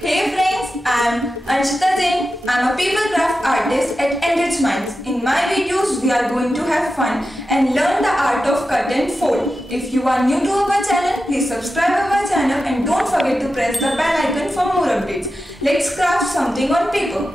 Hey friends, I am Anshita Jain. I am a people craft artist at Enrich Minds. In my videos, we are going to have fun and learn the art of cut and fold. If you are new to our channel, please subscribe our channel and don't forget to press the bell icon for more updates. Let's craft something on paper.